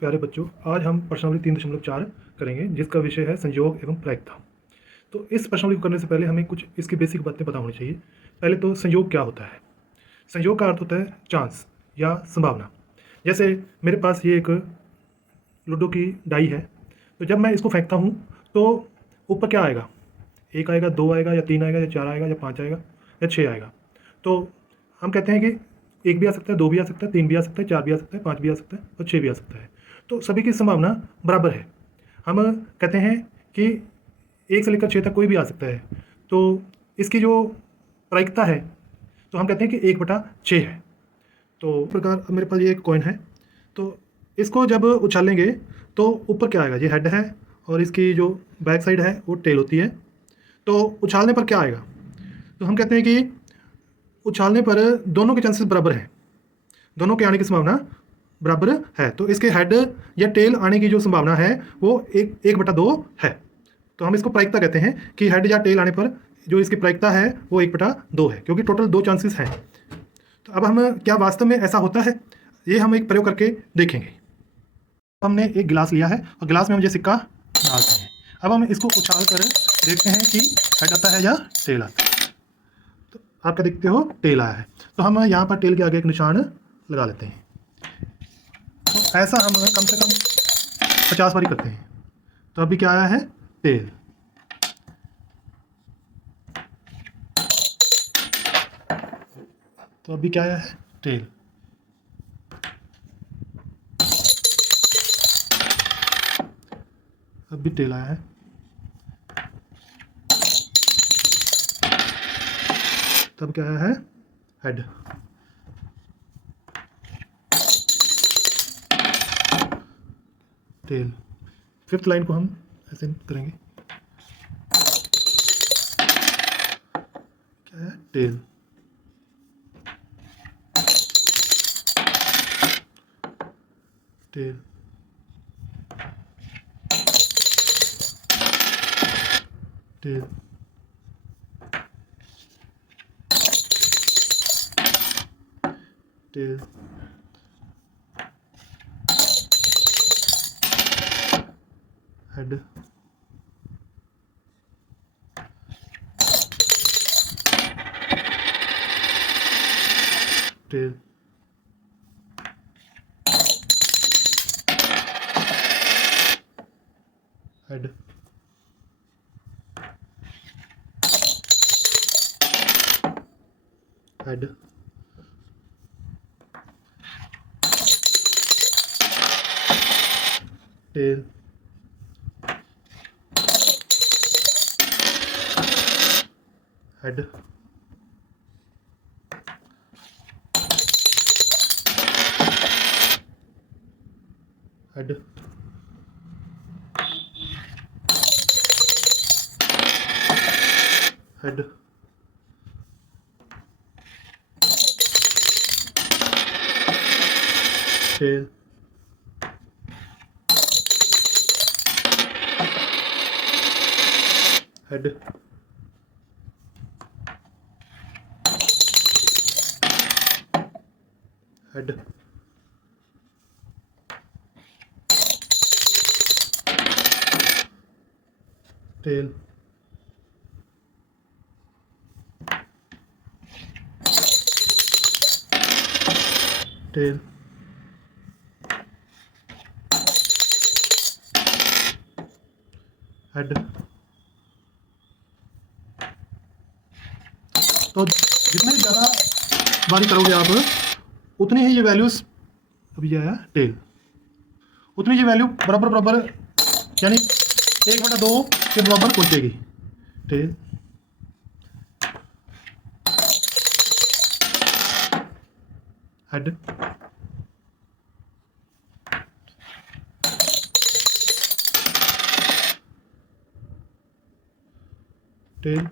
प्यारे बच्चों, आज हम प्रश्नावली 3.4 करेंगे जिसका विषय है संयोग एवं प्रायिकता। तो इस प्रश्नावली को करने से पहले हमें कुछ इसकी बेसिक बातें पता होनी चाहिए। पहले तो संयोग क्या होता है। संयोग का अर्थ होता है चांस या संभावना। जैसे मेरे पास ये एक लूडो की डाई है, तो जब मैं इसको फेंकता हूँ तो ऊपर क्या आएगा, 1 आएगा, 2 आएगा, या 3 आएगा, या 4 आएगा, या 5 आएगा, या 6 आएगा। तो हम कहते हैं कि 1 भी आ सकता है, 2 भी आ सकता है, 3 भी आ सकता है, 4 भी आ सकता है, 5 भी आ सकता है और 6 भी आ सकता है। तो सभी की संभावना बराबर है। हम कहते हैं कि 1 से लेकर 6 तक कोई भी आ सकता है। तो इसकी जो प्रायिकता है, तो हम कहते हैं कि 1/6 है। तो इस प्रकार अब मेरे पास ये एक कॉइन है, तो इसको जब उछालेंगे तो ऊपर क्या आएगा, ये हेड है और इसकी जो बैक साइड है वो टेल होती है। तो उछालने पर क्या आएगा, तो हम कहते हैं कि उछालने पर दोनों के चांसेस बराबर हैं, दोनों के आने की संभावना बराबर है। तो इसके हेड या टेल आने की जो संभावना है वो 1/2 है। तो हम इसको प्रायिकता कहते हैं कि हेड या टेल आने पर जो इसकी प्रायिकता है वो 1/2 है, क्योंकि टोटल 2 चांसेस हैं। तो अब हम क्या वास्तव में ऐसा होता है, ये हम एक प्रयोग करके देखेंगे। हमने एक गिलास लिया है और गिलास में हम ये सिक्का डालते हैं। अब हम इसको उछाल कर देखते हैं कि हेड आता है या टेल आता है। तो आप क्या देखते हो, टेल आया है। तो हम यहाँ पर टेल के आगे एक निशान लगा लेते हैं। तो ऐसा हम कम से कम 50 बारी करते हैं। तो अभी क्या आया है, टेल। तो अभी क्या आया है, टेल। अब भी टेल आया है। तब क्या आया है, हेड। टेल। फिफ्थ लाइन को हम ऐसे करेंगे, क्या है, tail. Tail. Tail. Tail. Head. Tail. Head. Head. Tail. Head. Head. Head. Tail. Head. Head. Tail. Tail. Head. तो जितने ज़्यादा बारी करोगे आप, उतनी ही ये वैल्यूज, अभी ये आया टेल, उतनी ये वैल्यू बराबर बराबर, यानी 1/2 के बराबर पहुंचेगी। Tail. Head. Tail.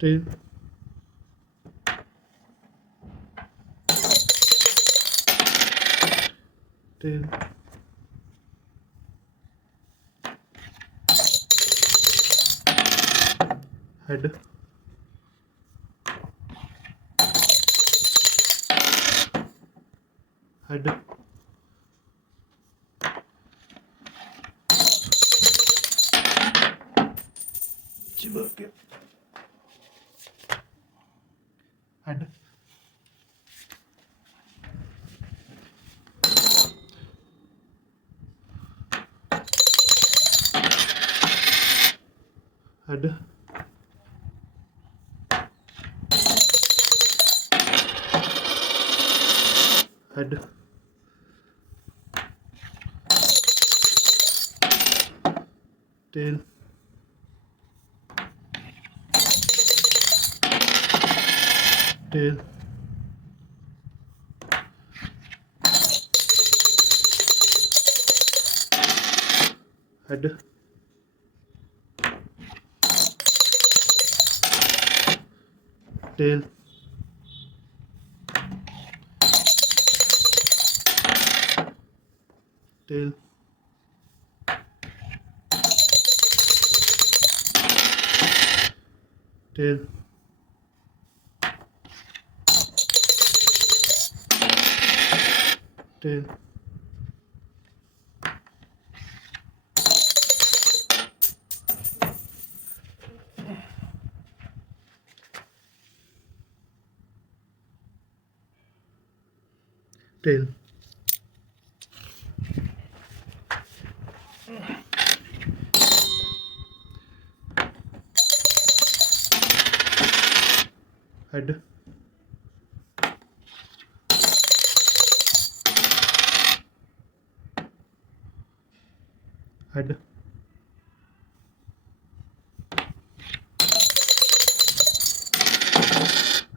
Tail. Tail. Head. Head, head, head, head, tail, tail, head, tail, tail, tail, tail, tail, head, head,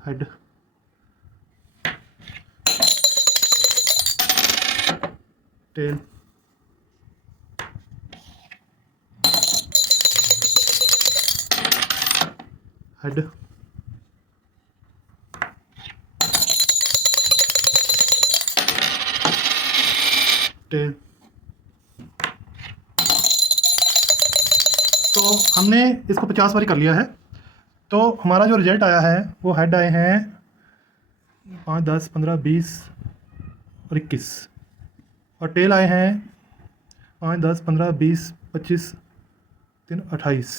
head, tail, head, tail. तो हमने इसको 50 बारी कर लिया है। तो हमारा जो रिजल्ट आया है वो हेड आए हैं 5, 10, 15, 20 और 21, और टेल आए हैं 5, 10, 15, 20, 25, 3, 28।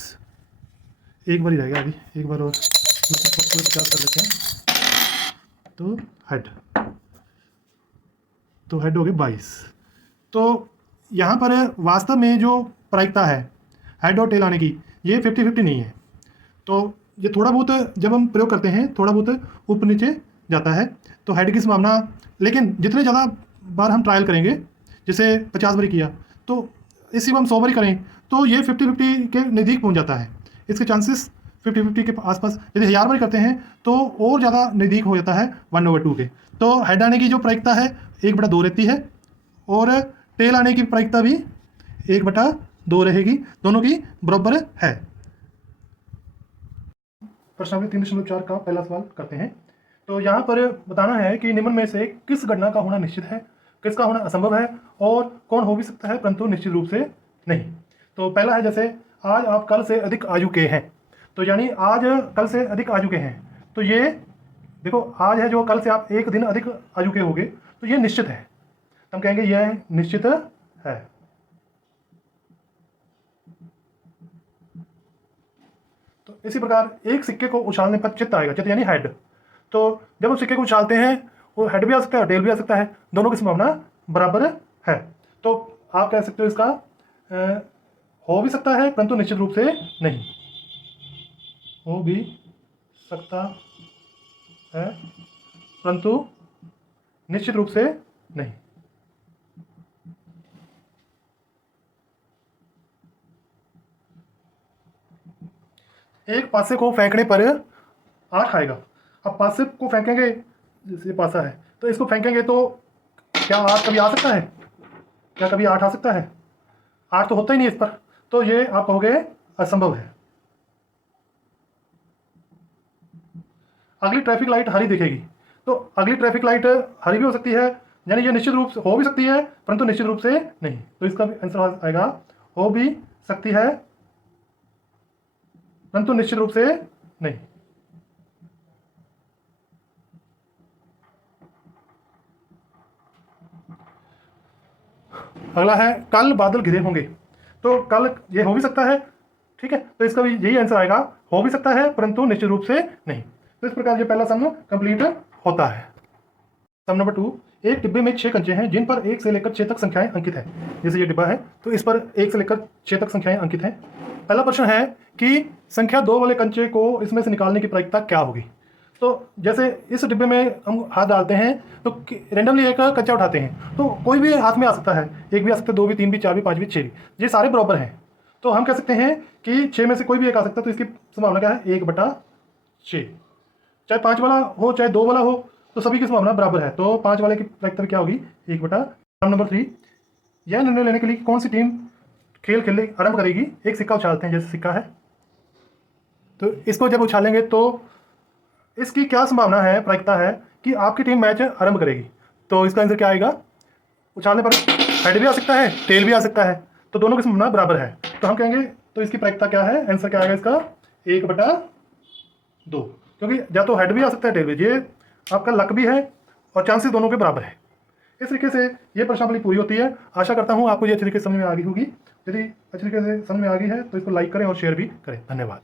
एक बार ही रहेगा अभी, एक बार और पूरे 50 कर लेते हैं। तो हेड, तो हेड हो गए 22। तो यहाँ पर वास्तव में जो प्रायिकता है हेड और टेल आने की, ये 50-50 नहीं है। तो ये थोड़ा बहुत जब हम प्रयोग करते हैं थोड़ा बहुत ऊपर नीचे जाता है, तो हेड की संभावना, लेकिन जितने ज़्यादा बार हम ट्रायल करेंगे, जैसे 50 बारी किया तो इसी को हम 100 बारी करें तो ये 50-50 के नज़दीक पहुंच जाता है। इसके चांसेस 50-50 के आसपास, यदि 1000 बारी करते हैं तो और ज़्यादा नज़दीक हो जाता है 1/2 के। तो हेड आने की जो प्रायिकता है 1/2 रहती है, और टेल आने की प्रायिकता भी 1/2 रहेगी, दोनों की बराबर है। प्रश्नावली 3.4 का पहला सवाल करते हैं। तो यहाँ पर बताना है कि निम्न में से किस घटना का होना निश्चित है, किसका होना असंभव है, और कौन हो भी सकता है परंतु निश्चित रूप से नहीं। तो पहला है, जैसे आज आप कल से अधिक आयु के हैं। तो यानी आज कल से अधिक आयु के हैं, तो ये देखो आज है जो, कल से आप एक दिन अधिक आयु के होगे, तो ये निश्चित है, हम कहेंगे यह निश्चित है। तो इसी प्रकार एक सिक्के को उछालने पर चित्त आएगा, चित्त यानी हेड। तो जब हम सिक्के को उछालते हैं वो हेड भी आ सकता है, टेल भी आ सकता है, दोनों की संभावना बराबर है। तो आप कह सकते हो इसका हो भी सकता है परंतु निश्चित रूप से नहीं, हो भी सकता है परंतु निश्चित रूप से नहीं। एक पासे को फेंकने पर 8 आएगा। अब पासे को फेंकेंगे, जैसे पासा है तो इसको फेंकेंगे तो क्या 8 कभी आ सकता है? क्या कभी 8 आ सकता है? 8 तो होता ही नहीं इस पर, तो ये आप कहोगे असंभव है। अगली ट्रैफिक लाइट हरी दिखेगी, तो अगली ट्रैफिक लाइट हरी भी हो सकती है, यानी ये निश्चित रूप से हो भी सकती है परंतु निश्चित रूप से नहीं। तो इसका भी आंसर आएगा हो भी सकती है परंतु निश्चित रूप से नहीं। अगला है कल बादल घिरे होंगे, तो कल ये हो भी सकता है, ठीक है, तो इसका भी यही आंसर आएगा, हो भी सकता है परंतु निश्चित रूप से नहीं। तो इस प्रकार ये पहला सम कंप्लीट होता है। सम नंबर 2, एक डिब्बे में 6 कंचे हैं जिन पर 1 से लेकर 6 तक संख्याएं अंकित है। जैसे ये डिब्बा है तो इस पर 1 से लेकर 6 तक संख्याएं अंकित हैं। पहला प्रश्न है कि संख्या 2 वाले कंचे को इसमें से निकालने की प्रायिकता क्या होगी। तो जैसे इस डिब्बे में हम हाथ डालते हैं तो रेंडमली एक कंचा उठाते हैं, तो कोई भी हाथ में आ सकता है, एक भी आ सकता है, 2 भी, 3 भी, 4 भी, 5 भी, 6 भी, ये सारे बराबर हैं। तो हम कह सकते हैं कि 6 में से कोई भी एक आ सकता है, तो इसकी संभावना क्या है, 1/6। चाहे 5 वाला हो चाहे 2 वाला हो, तो सभी की संभावना बराबर है। तो 5 वाले की प्रायिकता क्या होगी, 1/। सम नंबर 3, यह निर्णय लेने के लिए कौन सी टीम खेल खेलने आरंभ करेगी। एक सिक्का उछालते हैं, जैसे सिक्का है, तो इसको जब उछालेंगे तो इसकी क्या संभावना है, प्रायिकता है कि आपकी टीम मैच आरंभ करेगी। तो इसका आंसर क्या आएगा, उछालने पर हेड भी आ सकता है, टेल भी आ सकता है, तो दोनों की संभावना बराबर है। तो हम कहेंगे तो इसकी प्रायिकता क्या है, आंसर क्या आएगा इसका, 1/2, क्योंकि या तो हेड भी आ सकता है, टेल भी, ये आपका लक भी है और चांसेस दोनों के बराबर है। इस तरीके से ये प्रश्नावली पूरी होती है। आशा करता हूँ आपको ये अच्छी तरीके से समझ में आ गई होगी। यदि अच्छी तरीके से समझ में आ गई है तो इसको लाइक करें और शेयर भी करें। धन्यवाद।